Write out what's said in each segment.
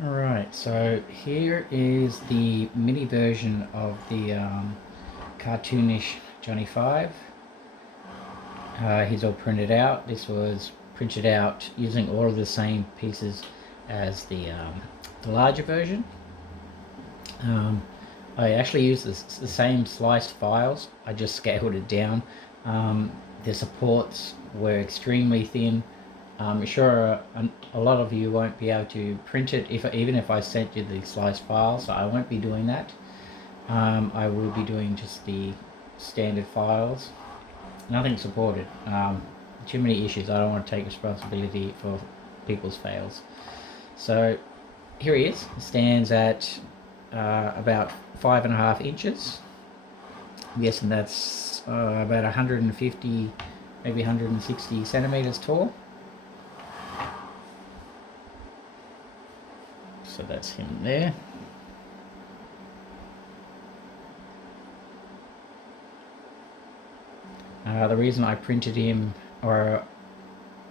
Alright, so here is the mini version of the Cartoonish Johnny 5. He's all printed out. This was printed out using all of the same pieces as the larger version. I actually used the same sliced files. I just scaled it down. The supports were extremely thin. Sure, a lot of you won't be able to print it even if I sent you the sliced file, so I won't be doing that. I will be doing just the standard files. Nothing supported. Too many issues. I don't want to take responsibility for people's fails. So here he is. He stands at about 5.5 inches. I'm guessing that's about 150, maybe 160 centimeters tall. So that's him there. The reason I printed him, or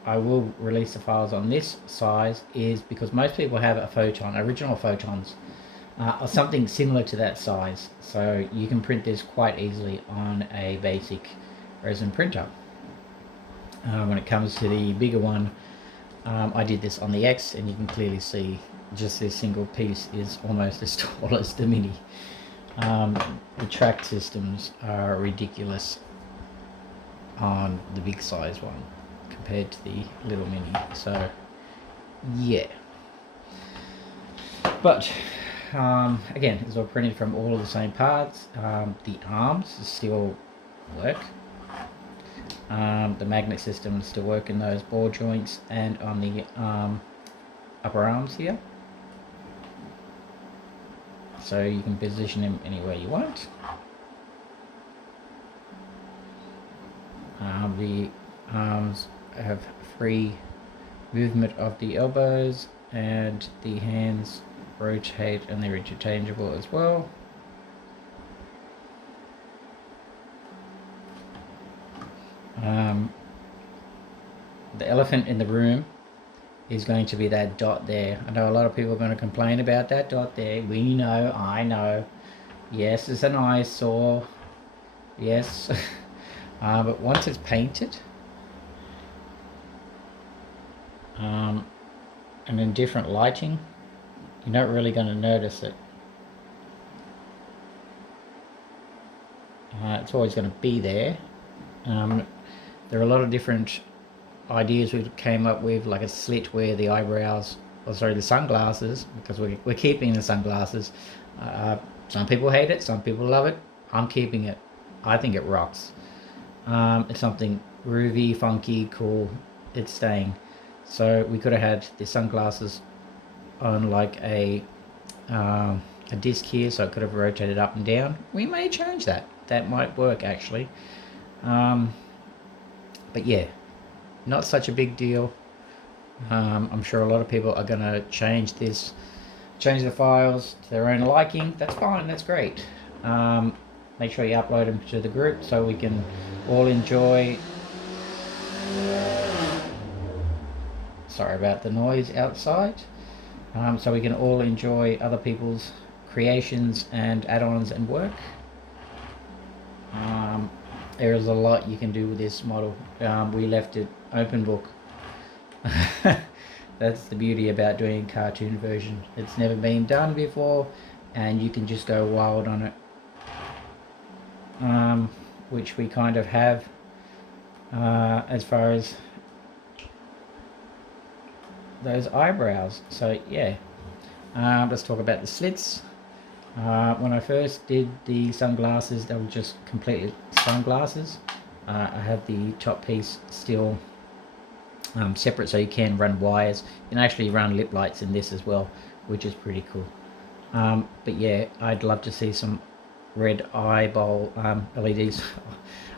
I will release the files on this size, is because most people have a photon, original photons, or something similar to that size. So you can print this quite easily on a basic resin printer. When it comes to the bigger one, I did this on the X, and you can clearly see just this single piece is almost as tall as the Mini. The track systems are ridiculous on the big size one compared to the little Mini. So yeah, but again, it's all printed from all of the same parts. The arms still work. The magnet systems still work in those ball joints and on the upper arms here. So you can position him anywhere you want. The arms have free movement of the elbows, and the hands rotate and they're interchangeable as well. The elephant in the room is going to be that dot there. I know a lot of people are going to complain about that dot there. We know, I know. Yes, it's an eyesore. Yes. But once it's painted, and in different lighting, you're not really going to notice it. It's always going to be there. There are a lot of different ideas we came up with, like a slit where the eyebrows, the sunglasses, because we're keeping the sunglasses. Some people hate it, some people love it. I'm keeping it. I think it rocks. It's something groovy, funky, cool. It's staying. So we could have had the sunglasses on like a disc here, so it could have rotated up and down. We may change that. That might work actually. But yeah, not such a big deal. I'm sure a lot of people are going to change the files to their own liking. That's fine, that's great. Make sure you upload them to the group so we can all enjoy. Sorry about the noise outside. So we can all enjoy other people's creations and add-ons and work. There is a lot you can do with this model. We left it open book. That's the beauty about doing a cartoon version. It's never been done before, and you can just go wild on it. Which we kind of have as far as those eyebrows. So yeah, let's talk about the slits. When I first did the sunglasses, they were just completely sunglasses. I have the top piece still separate, so you can run wires. You can actually run lip lights in this as well, which is pretty cool. But yeah, I'd love to see some red eyeball LEDs,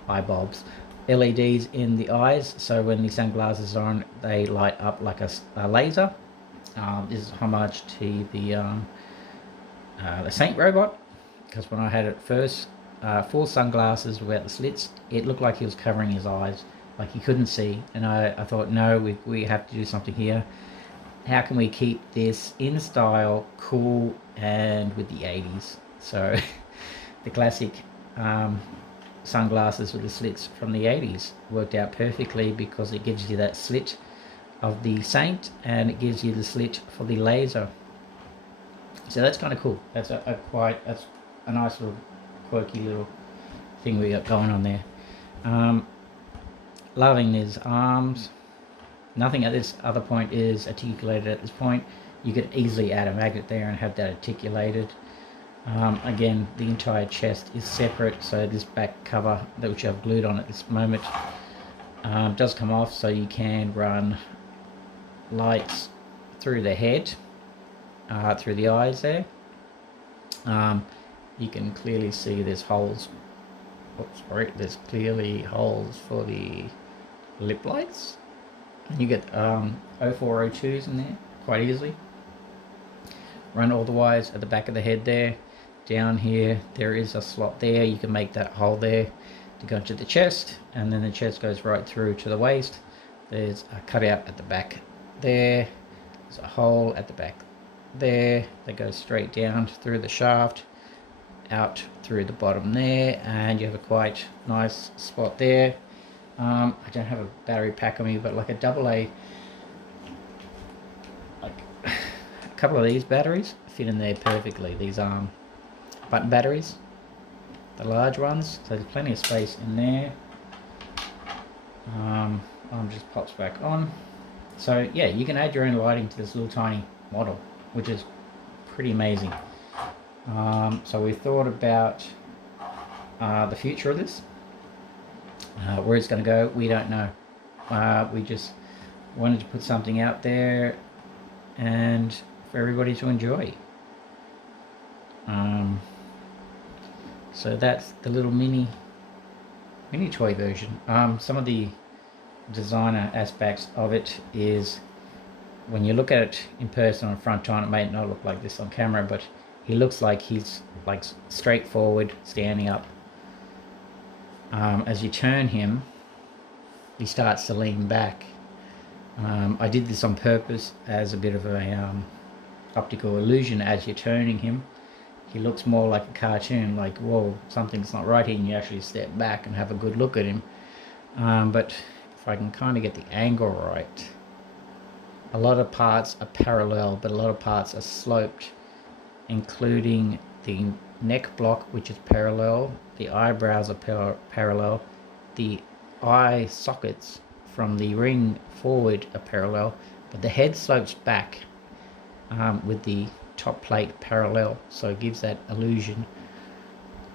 eye bulbs, LEDs in the eyes, so when the sunglasses are on, they light up like a laser. This is homage to the Saint robot, because when I had it first, full sunglasses without the slits, it looked like he was covering his eyes, like he couldn't see, and I thought, no, we have to do something here. how can we keep this in style, cool, and with the 80s? So the classic sunglasses with the slits from the 80s worked out perfectly because it gives you that slit of the Saint and it gives you the slit for the laser. So that's kind of cool. That's that's a nice little quirky little thing we got going on there. Loving these arms. Nothing at this other point is articulated at this point. You could easily add a magnet there and have that articulated. Again, the entire chest is separate, so this back cover which I've glued on at this moment does come off, so you can run lights through the head, through the eyes there. You can clearly see there's holes. Oops, sorry, there's clearly holes for the lip lights. And you get 0402s in there quite easily. Run all the wires at the back of the head there. Down here, there is a slot there. You can make that hole there to go into the chest, and then the chest goes right through to the waist. There's a cutout at the back there. There's a hole at the back there that goes straight down through the shaft, out through the bottom there, and you have a quite nice spot there. I don't have a battery pack on me, but like a AA, like a couple of these batteries fit in there perfectly. These button batteries, the large ones, so there's plenty of space in there. Arm just pops back on. So yeah, you can add your own lighting to this little tiny model, which is pretty amazing. So we thought about the future of this. Where it's going to go, we don't know. We just wanted to put something out there and for everybody to enjoy. So that's the little mini toy version. Some of the designer aspects of it is when you look at it in person on front on, it may not look like this on camera, but he looks like he's like straightforward, standing up. As you turn him, he starts to lean back. I did this on purpose as a bit of a optical illusion. As you're turning him, he looks more like a cartoon, like, whoa, something's not right here, and you actually step back and have a good look at him. But if I can kind of get the angle right, a lot of parts are parallel, but a lot of parts are sloped, including the neck block, which is parallel, the eyebrows are parallel, the eye sockets from the ring forward are parallel, but the head slopes back with the top plate parallel, so it gives that illusion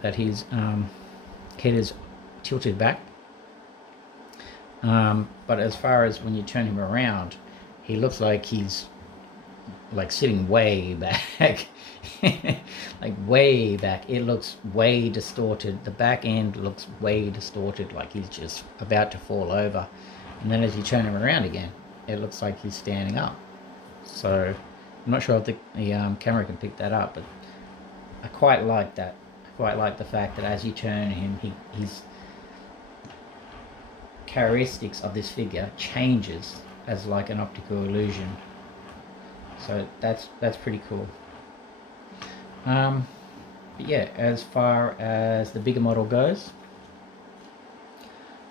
that his head is tilted back. But as far as when you turn him around, he looks like he's like sitting way back. Like way back. It looks way distorted. The back end looks way distorted, like he's just about to fall over. And then as you turn him around again, it looks like he's standing up. So I'm not sure if the camera can pick that up, but I quite like that. I quite like the fact that as you turn him, his characteristics of this figure changes as like an optical illusion. So that's pretty cool. But yeah, as far as the bigger model goes,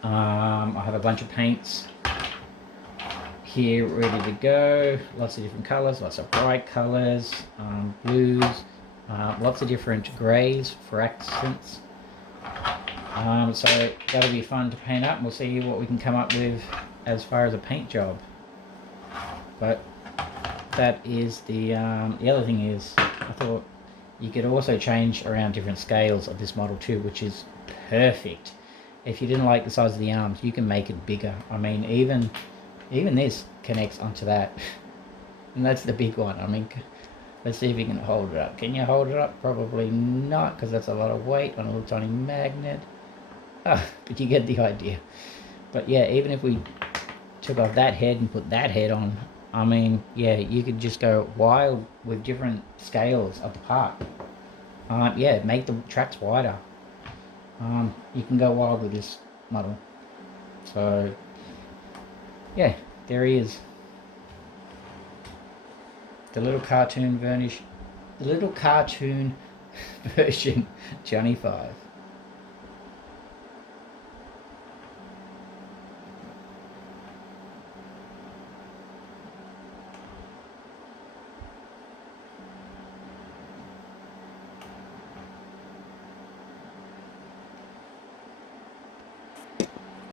I have a bunch of paints here ready to go. Lots of different colors, lots of bright colors, blues, lots of different grays for accents. So that'll be fun to paint up, and we'll see what we can come up with as far as a paint job. But that is the other thing is, I thought you could also change around different scales of this model too, which is perfect. If you didn't like the size of the arms, you can make it bigger. I mean, even this connects onto that, and that's the big one. I mean, let's see if you can hold it up. Can you hold it up? Probably not, because that's a lot of weight on a little tiny magnet. But you get the idea. But yeah, even if we took off that head and put that head on, I mean, yeah, you could just go wild with different scales of the part. Yeah, make the tracks wider. You can go wild with this model. So yeah, there he is. The little cartoon version Johnny 5.